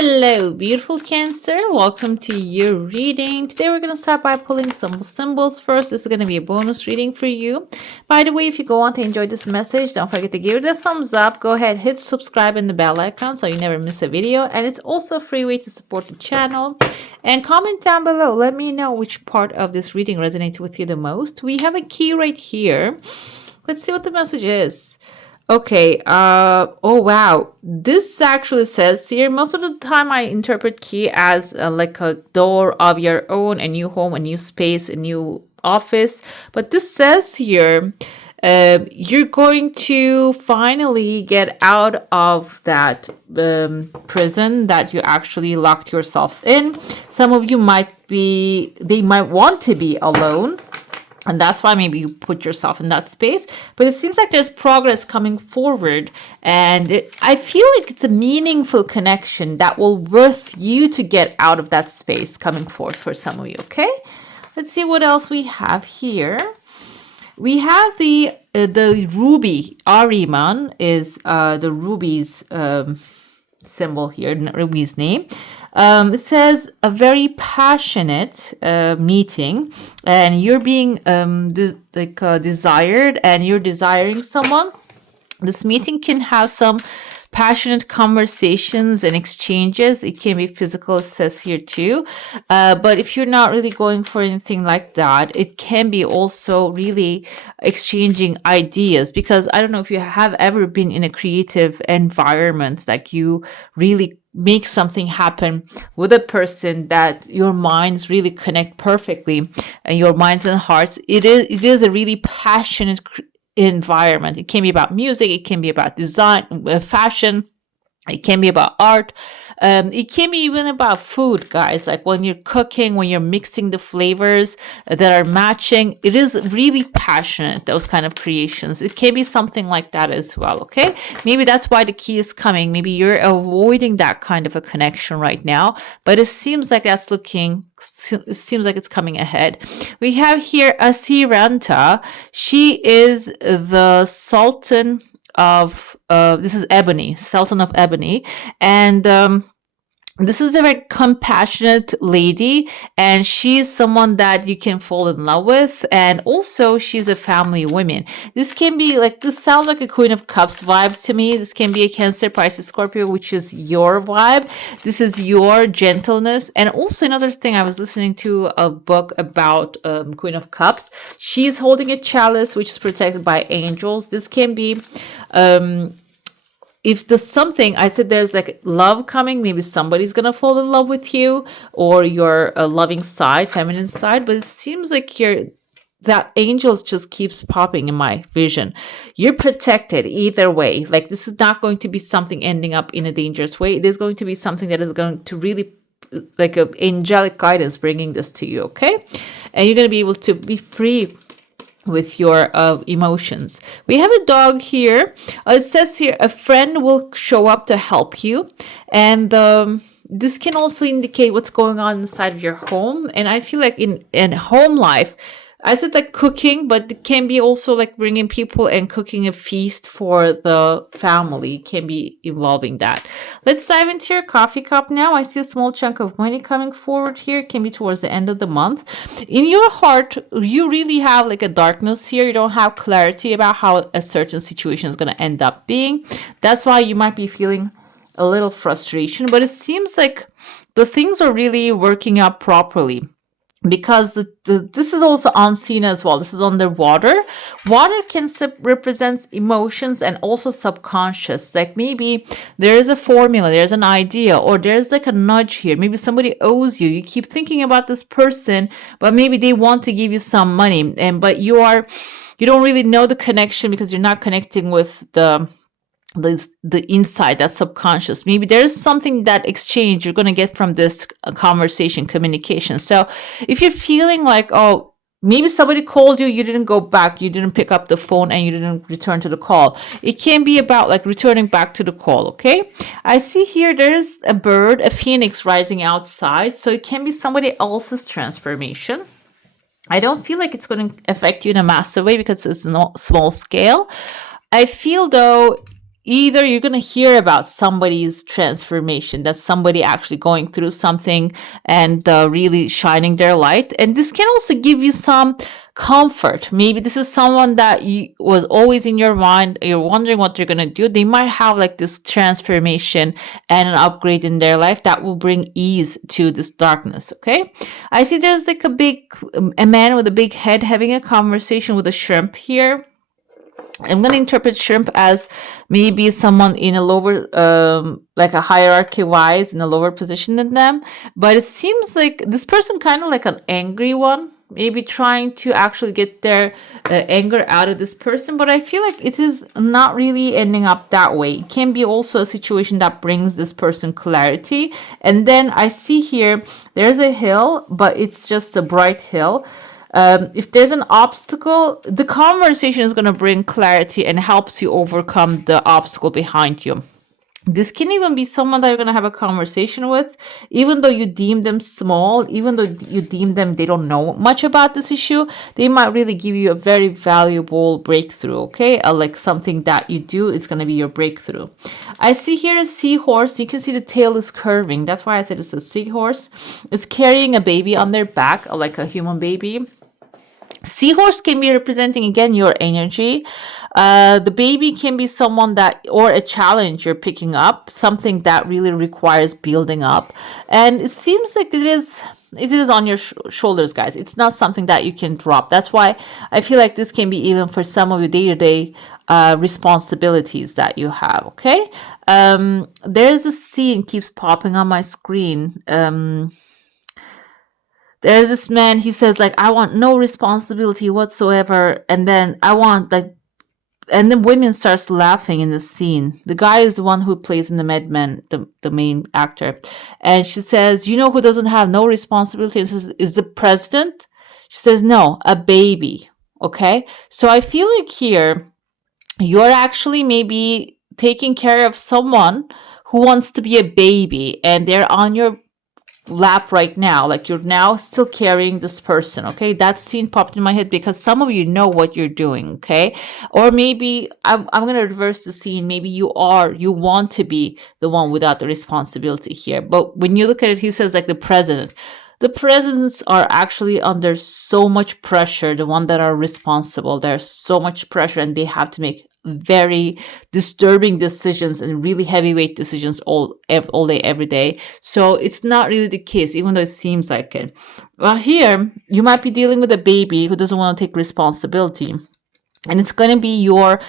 Hello, beautiful Cancer. Welcome to your reading. Today we're going to start by pulling some symbols first. This is going to be a bonus reading for you. By the way, if you go on to enjoy this message, don't forget to give it a thumbs up. Go ahead, hit subscribe and the bell icon so you never miss a video. And it's also a free way to support the channel. And comment down below. Let me know which part of this reading resonates with you the most. We have a key right here. Let's see what the message is. Okay, oh wow, this actually says here, most of the time I interpret key as like a door of your own, a new home, a new space, a new office. But this says here, you're going to finally get out of that prison that you actually locked yourself in. Some of you they might want to be alone. And that's why maybe you put yourself in that space. But it seems like there's progress coming forward. And I feel like it's a meaningful connection that will worth you to get out of that space coming forward for some of you, okay? Let's see what else we have here. We have the ruby. Ahriman is the ruby's symbol here, ruby's name. It says a very passionate meeting, and you're being desired, and you're desiring someone. This meeting can have some passionate conversations and exchanges. It can be physical, it says here too. But if you're not really going for anything like that, it can be also really exchanging ideas, because I don't know if you have ever been in a creative environment, like you really make something happen with a person that your minds really connect perfectly, and your minds and hearts. It is a really passionate environment. It can be about music, it can be about design, fashion, it can be about art, it can be even about food, guys. Like when you're cooking, when you're mixing the flavors that are matching, it is really passionate, those kind of creations. It can be something like that as well, okay? Maybe that's why the key is coming. Maybe you're avoiding that kind of a connection right now, but it seems like it seems like it's coming ahead. We have here Asiranta. She is the Sultan of this is Ebony, Sultan of Ebony, and this is a very compassionate lady, and she's someone that you can fall in love with, and also she's a family woman. This can be like, this sounds like a Queen of Cups vibe to me. This can be a Cancer, Pisces, Scorpio, which is your vibe. This is your gentleness. And also another thing, I was listening to a book about Queen of Cups. She's holding a chalice which is protected by angels. This can be if there's something, I said there's like love coming, maybe somebody's gonna fall in love with you, or your loving side, feminine side, but it seems like that angels just keeps popping in my vision. You're protected either way. Like this is not going to be something ending up in a dangerous way. It is going to be something that is going to really, like a angelic guidance bringing this to you, okay? And you're going to be able to be free with your emotions. We have a dog here. It says here, a friend will show up to help you. And this can also indicate what's going on inside of your home. And I feel like in home life, I said like cooking, but it can be also like bringing people and cooking a feast for the family. It can be involving that. Let's dive into your coffee cup now. I see a small chunk of money coming forward here. It can be towards the end of the month. In your heart, you really have like a darkness here. You don't have clarity about how a certain situation is going to end up being. That's why you might be feeling a little frustration, but it seems like the things are really working out properly, because this is also unseen as well. This is underwater. Water can represent emotions and also subconscious. Like maybe there is a formula, there's an idea, or there's like a nudge here. Maybe somebody owes you. You keep thinking about this person, but maybe they want to give you some money, but you don't really know the connection because you're not connecting with the inside, that subconscious. Maybe there's something, that exchange you're going to get from this conversation, communication. So if you're feeling like, oh, maybe somebody called you, you didn't go back, you didn't pick up the phone, and you didn't return to the call, it can be about like returning back to the call, okay? I see here there's a bird, a phoenix rising outside, so it can be somebody else's transformation. I don't feel like it's going to affect you in a massive way because it's not small scale. I feel though either you're going to hear about somebody's transformation, that somebody actually going through something and really shining their light. And this can also give you some comfort. Maybe this is someone that was always in your mind. You're wondering what they're going to do. They might have like this transformation and an upgrade in their life that will bring ease to this darkness. Okay. I see there's like a man with a big head having a conversation with a shrimp here. I'm going to interpret shrimp as maybe someone in a lower, like a hierarchy wise, in a lower position than them. But it seems like this person kind of like an angry one, maybe trying to actually get their anger out of this person. But I feel like it is not really ending up that way. It can be also a situation that brings this person clarity. And then I see here, there's a hill, but it's just a bright hill. If there's an obstacle, the conversation is going to bring clarity and helps you overcome the obstacle behind you. This can even be someone that you're going to have a conversation with, even though you deem them small, even though you deem them they don't know much about this issue, they might really give you a very valuable breakthrough, okay? Like something that you do, it's going to be your breakthrough. I see here a seahorse. You can see the tail is curving. That's why I said it's a seahorse. It's carrying a baby on their back, like a human baby. Seahorse can be representing, again, your energy. The baby can be someone that, or a challenge you're picking up, something that really requires building up. And it seems like it is on your shoulders, guys. It's not something that you can drop. That's why I feel like this can be even for some of your day-to-day responsibilities that you have, okay? There's a scene keeps popping on my screen. There's this man, he says, like, I want no responsibility whatsoever. And then and then women starts laughing in the scene. The guy is the one who plays in the Mad Men, the main actor. And she says, you know who doesn't have no responsibility? And says, is the president? She says, no, a baby. Okay. So I feel like here, you're actually maybe taking care of someone who wants to be a baby, and they're on your lap right now, like you're now still carrying this person, okay? That scene popped in my head because some of you know what you're doing, okay? Or maybe I'm gonna reverse the scene. Maybe you want to be the one without the responsibility here. But when you look at it, he says like the president. The presidents are actually under so much pressure, the one that are responsible. There's so much pressure, and they have to make very disturbing decisions and really heavyweight decisions all day, every day. So it's not really the case, even though it seems like it. Well, here, you might be dealing with a baby who doesn't want to take responsibility. And it's going to be there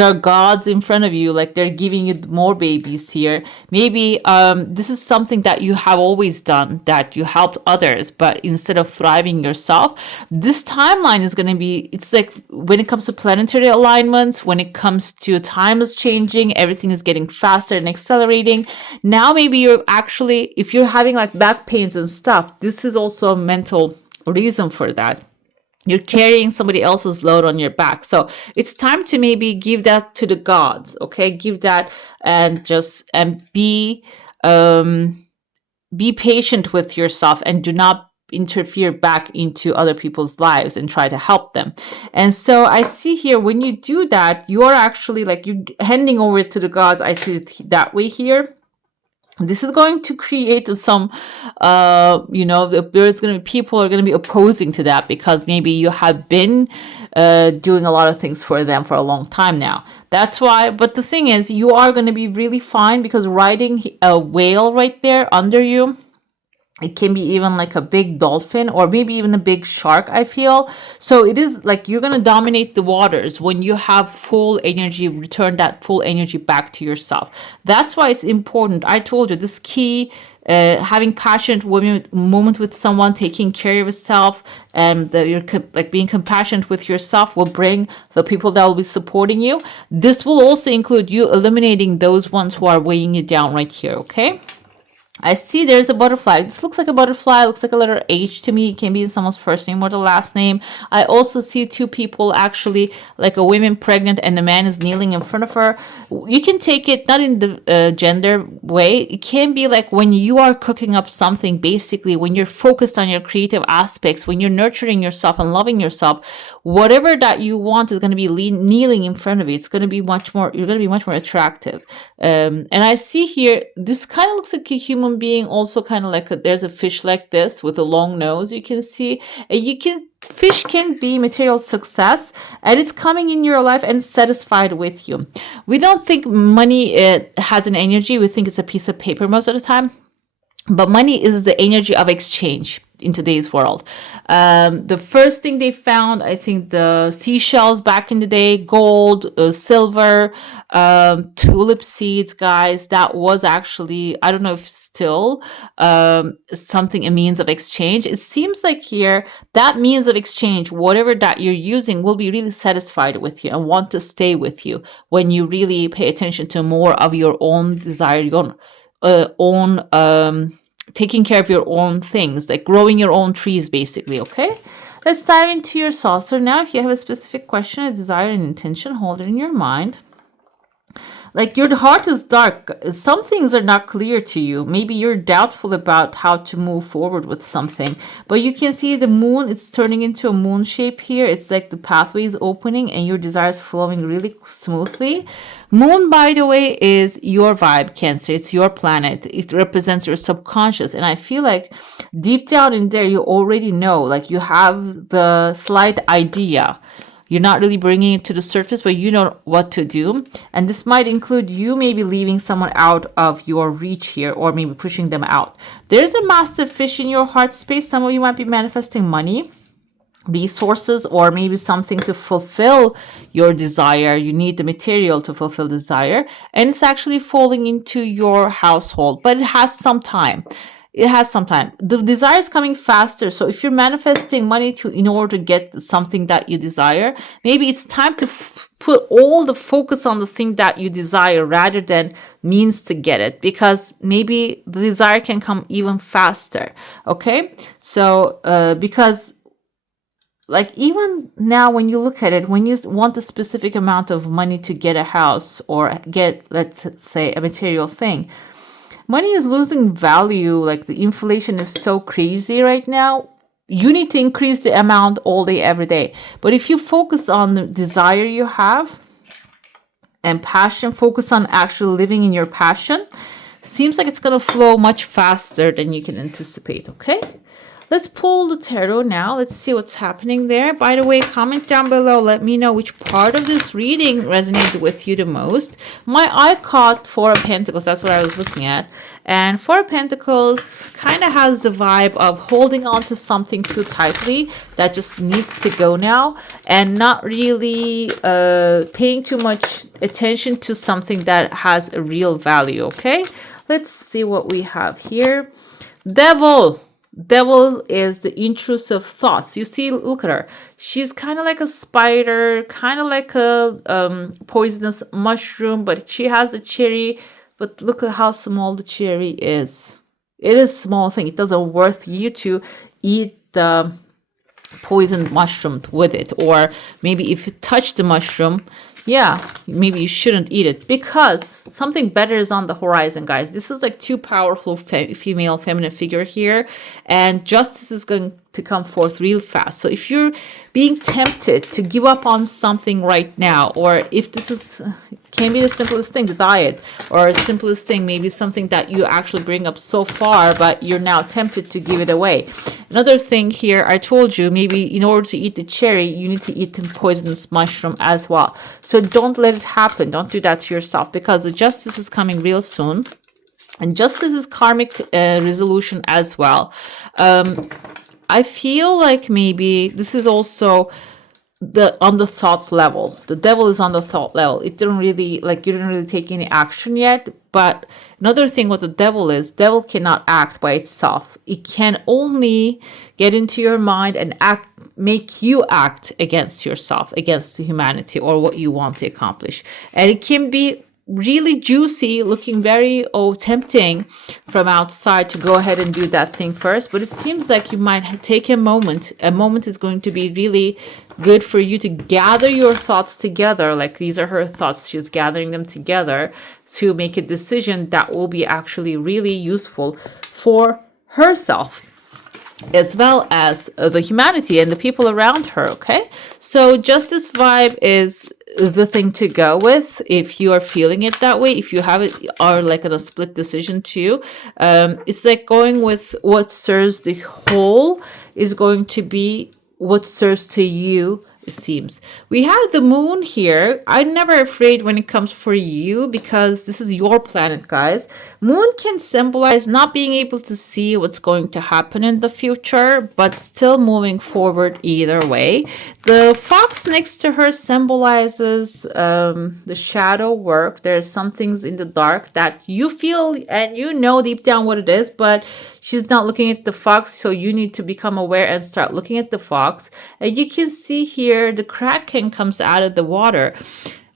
are gods in front of you, like they're giving you more babies here. Maybe this is something that you have always done, that you helped others, but instead of thriving yourself, this timeline is going to be, it's like when it comes to planetary alignments, when it comes to time is changing, everything is getting faster and accelerating. Now maybe you're actually, if you're having like back pains and stuff, this is also a mental reason for that. You're carrying somebody else's load on your back. So it's time to maybe give that to the gods, okay? Give that and be patient with yourself, and do not interfere back into other people's lives and try to help them. And so I see here, when you do that, you're actually like, you're handing over to the gods. I see it that way here. This is going to create some, there's going to be people are going to be opposing to that, because maybe you have been doing a lot of things for them for a long time now. That's why, but the thing is, you are going to be really fine, because riding a whale right there under you, it can be even like a big dolphin, or maybe even a big shark, I feel. So it is like you're going to dominate the waters when you have full energy, return that full energy back to yourself. That's why it's important. I told you this key, having passionate moment with someone, taking care of yourself, and you're like being compassionate with yourself will bring the people that will be supporting you. This will also include you eliminating those ones who are weighing you down right here, okay? I see there's a butterfly. This looks like a butterfly. Looks like a letter H to me. It can be in someone's first name or the last name. I also see two people, actually, like a woman pregnant and the man is kneeling in front of her. You can take it not in the gender way. It can be like when you are cooking up something, basically, when you're focused on your creative aspects, when you're nurturing yourself and loving yourself, whatever that you want is going to be kneeling in front of you. It's going to be much more, you're going to be much more attractive. And I see here, this kind of looks like a human being, also kind of like there's a fish like this with a long nose, you can see. And fish can be material success, and it's coming in your life and satisfied with you. We don't think money, it has an energy. We think it's a piece of paper most of the time. But money is the energy of exchange in today's world. The first thing they found, I think, the seashells back in the day, gold, silver, tulip seeds, guys. That was actually, I don't know if still something, a means of exchange. It seems like here, that means of exchange, whatever that you're using, will be really satisfied with you and want to stay with you when you really pay attention to more of your own desire, your own taking care of your own things, like growing your own trees, basically. Okay, let's dive into your saucer now. If you have a specific question, a desire, an intention, hold it in your mind. Like, your heart is dark. Some things are not clear to you. Maybe you're doubtful about how to move forward with something. But you can see the moon, it's turning into a moon shape here. It's like the pathway is opening and your desire is flowing really smoothly. Moon, by the way, is your vibe, Cancer. It's your planet. It represents your subconscious. And I feel like deep down in there, you already know, like you have the slight idea. You're not really bringing it to the surface, but you know what to do. And this might include you maybe leaving someone out of your reach here, or maybe pushing them out. There's a massive fish in your heart space. Some of you might be manifesting money, resources, or maybe something to fulfill your desire. You need the material to fulfill desire. And it's actually falling into your household, but it has some time. The desire is coming faster. So if you're manifesting money in order to get something that you desire, maybe it's time to put all the focus on the thing that you desire rather than means to get it, because maybe the desire can come even faster. Okay, so because, like, even now when you look at it, when you want a specific amount of money to get a house or get, let's say, a material thing, money is losing value. Like, the inflation is so crazy right now. You need to increase the amount all day, every day. But if you focus on the desire you have and passion, focus on actually living in your passion, seems like it's going to flow much faster than you can anticipate. Okay, let's pull the tarot now. Let's see what's happening there. By the way, comment down below. Let me know which part of this reading resonated with you the most. My eye caught Four of Pentacles. That's what I was looking at. And Four of Pentacles kind of has the vibe of holding on to something too tightly that just needs to go now, and not really paying too much attention to something that has a real value. Okay, let's see what we have here. Devil is the intrusive thoughts. You see, look at her. She's kind of like a spider, kind of like a poisonous mushroom, but she has the cherry. But look at how small the cherry is. It is a small thing. It doesn't worth you to eat the poisoned mushroom with it. Or maybe if you touch the mushroom, yeah, maybe you shouldn't eat it, because something better is on the horizon, guys. This is like too powerful female feminine figure here, and justice is going to come forth real fast. So if you're being tempted to give up on something right now, or if this is, can be the simplest thing, the diet, or the simplest thing, maybe something that you actually bring up so far, but you're now tempted to give it away. Another thing here, I told you, maybe in order to eat the cherry, you need to eat the poisonous mushroom as well. So don't let it happen. Don't do that to yourself, because the justice is coming real soon. And justice is karmic resolution as well. I feel like maybe this is also on the thought level. The devil is on the thought level. It didn't really, like, you didn't really take any action yet. But another thing what the devil is, devil cannot act by itself. It can only get into your mind and make you act against yourself, against the humanity, or what you want to accomplish. And it can be really juicy, looking very tempting from outside to go ahead and do that thing first. But it seems like you might take a moment. A moment is going to be really good for you to gather your thoughts together. Like these are her thoughts. She's gathering them together to make a decision that will be actually really useful for herself, as well as the humanity and the people around her. Okay, so justice vibe is the thing to go with if you are feeling it that way. If you have it, are like in a split decision too, it's like going with what serves the whole is going to be what serves to you. It seems we have the moon here. I'm never afraid when it comes for you, because this is your planet, guys. Moon can symbolize not being able to see what's going to happen in the future, but still moving forward either way. The fox next to her symbolizes the shadow work. There's some things in the dark that you feel and you know deep down what it is, but she's not looking at the fox, so you need to become aware and start looking at the fox. And you can see here the kraken comes out of the water.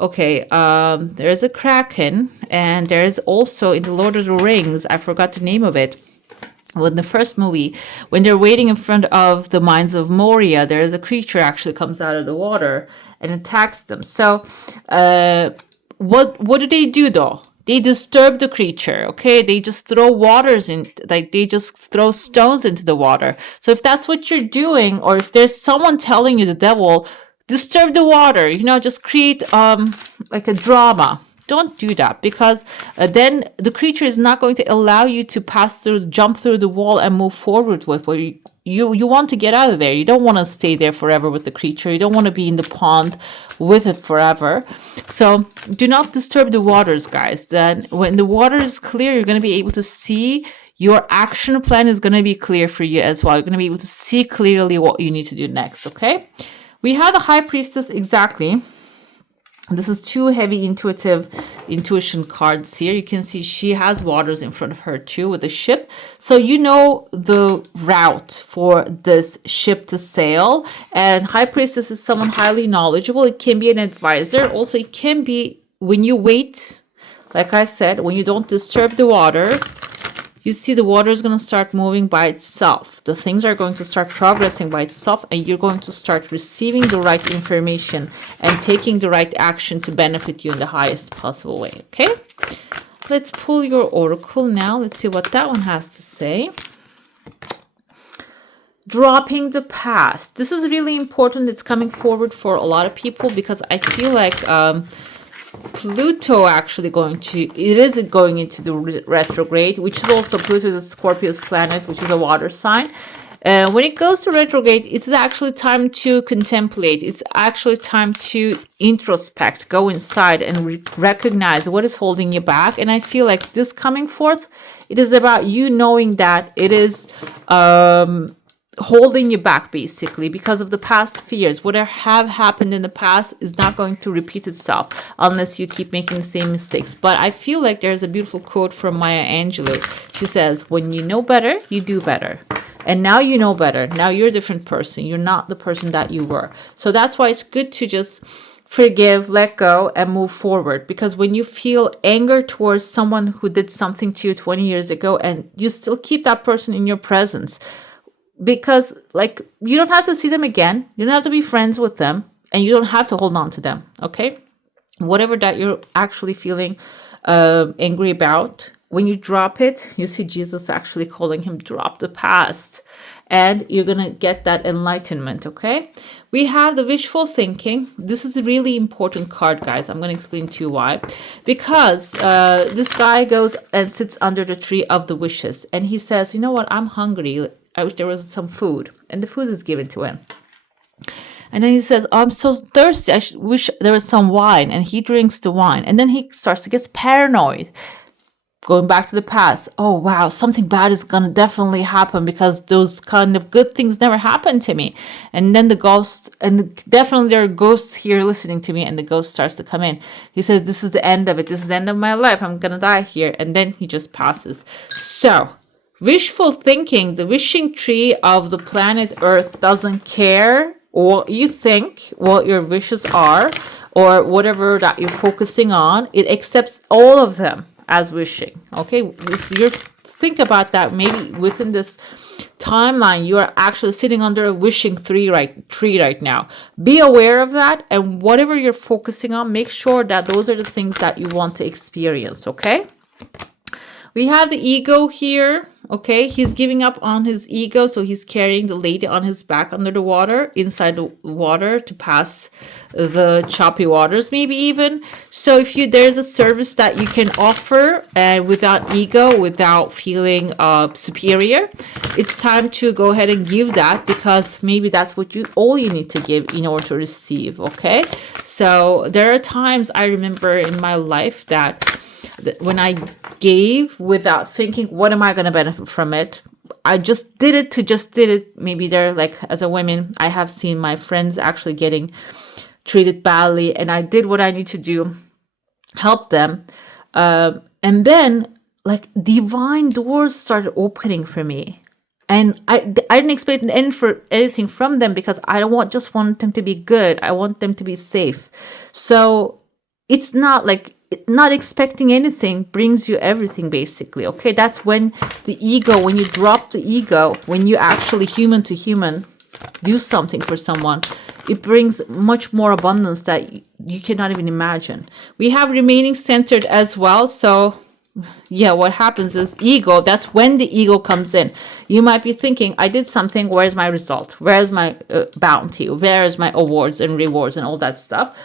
Okay, there's a kraken, and there's also in the Lord of the Rings, I forgot the name of it. Well, in the first movie, when they're waiting in front of the mines of Moria, there is a creature actually comes out of the water and attacks them. So, what do though? They disturb the creature, okay? They just throw waters in, like they just throw stones into the water. So if that's what you're doing, or if there's someone telling you, the devil, disturb the water, just create like a drama. Don't do that, because then the creature is not going to allow you to jump through the wall and move forward with what you want to get out of there. You don't want to stay there forever with the creature. You don't want to be in the pond with it forever. So do not disturb the waters, guys. Then when the water is clear, you're going to be able to see. Your action plan is going to be clear for you as well. You're going to be able to see clearly what you need to do next, okay? We have the High Priestess, exactly. This is two heavy intuition cards here. You can see she has waters in front of her too with the ship. So you know the route for this ship to sail. And High Priestess is someone highly knowledgeable. It can be an advisor. Also, it can be when you wait, like I said, when you don't disturb the water, you see the water is going to start moving by itself. The things are going to start progressing by itself, and you're going to start receiving the right information and taking the right action to benefit you in the highest possible way, okay? Let's pull your oracle now. Let's see what that one has to say. Dropping the past. This is really important. It's coming forward for a lot of people, because I feel like Pluto actually is going into the retrograde, which is also, Pluto is a Scorpio's planet, which is a water sign. When it goes to retrograde, it's actually time to contemplate. It's actually time to introspect, go inside and recognize what is holding you back. And I feel like this coming forth, it is about you knowing that it is holding you back, basically, because of the past fears. What have happened in the past is not going to repeat itself unless you keep making the same mistakes. But I feel like there's a beautiful quote from Maya Angelou. She says, when you know better, you do better. And now you know better. Now you're a different person. You're not the person that you were. So that's why it's good to just forgive, let go, and move forward. Because when you feel anger towards someone who did something to you 20 years ago, and you still keep that person in your presence, because like you don't have to see them again, you don't have to be friends with them, and you don't have to hold on to them, okay? Whatever that you're actually feeling angry about, when you drop it, you see Jesus actually calling him, drop the past, and you're gonna get that enlightenment, okay? We have the wishful thinking. This is a really important card, guys. I'm gonna explain to you why. Because this guy goes and sits under the tree of the wishes, and he says, you know what, I'm hungry. I wish there was some food, and the food is given to him. And then he says, oh, I'm so thirsty. I wish there was some wine. And he drinks the wine. And then he starts to get paranoid. Going back to the past. Oh, wow, something bad is going to definitely happen, because those kind of good things never happened to me. And then the ghost, and definitely there are ghosts here listening to me, and the ghost starts to come in. He says, this is the end of it. This is the end of my life. I'm going to die here. And then he just passes. So wishful thinking, the wishing tree of the planet Earth doesn't care what you think, what your wishes are, or whatever that you're focusing on, it accepts all of them as wishing. Okay, you're think about that. Maybe within this timeline, you are actually sitting under a wishing tree right now. Be aware of that, and whatever you're focusing on, make sure that those are the things that you want to experience. Okay. We have the ego here. Okay, he's giving up on his ego, so he's carrying the lady on his back under the water, inside the water, to pass the choppy waters, maybe even. So if there's a service that you can offer, and without ego, without feeling superior, it's time to go ahead and give that, because maybe that's what all you need to give in order to receive. Okay, so there are times I remember in my life that when I gave without thinking, what am I going to benefit from it? I just did it. Maybe they're like, as a woman, I have seen my friends actually getting treated badly, and I did what I need to do, help them. And then like divine doors started opening for me. And I didn't expect anything from them, because I don't just want them to be good. I want them to be safe. So it's not like, not expecting anything brings you everything, basically. Okay, that's when when you drop the ego, when you actually human to human do something for someone, it brings much more abundance that you cannot even imagine. We have remaining centered as well. So yeah, what happens is ego, that's when the ego comes in. You might be thinking, I did something, where's my result? Where's my bounty? Where's my awards and rewards and all that stuff?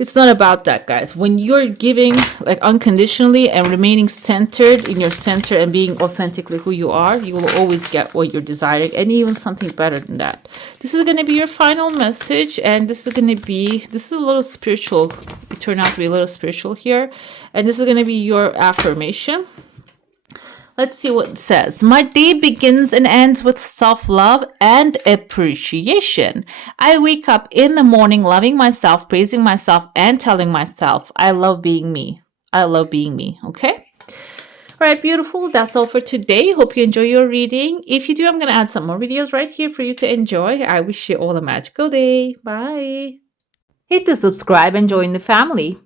It's not about that, guys. When you're giving like unconditionally and remaining centered in your center and being authentically who you are, you will always get what you're desiring, and even something better than that. This is going to be your final message, and this is a little spiritual. It turned out to be a little spiritual here, and this is going to be your affirmation. Let's see what it says. My day begins and ends with self-love and appreciation. I wake up in the morning loving myself, praising myself, and telling myself, I love being me. I love being me. Okay? All right, beautiful. That's all for today. Hope you enjoy your reading. If you do, I'm going to add some more videos right here for you to enjoy. I wish you all a magical day. Bye. Hit the subscribe and join the family.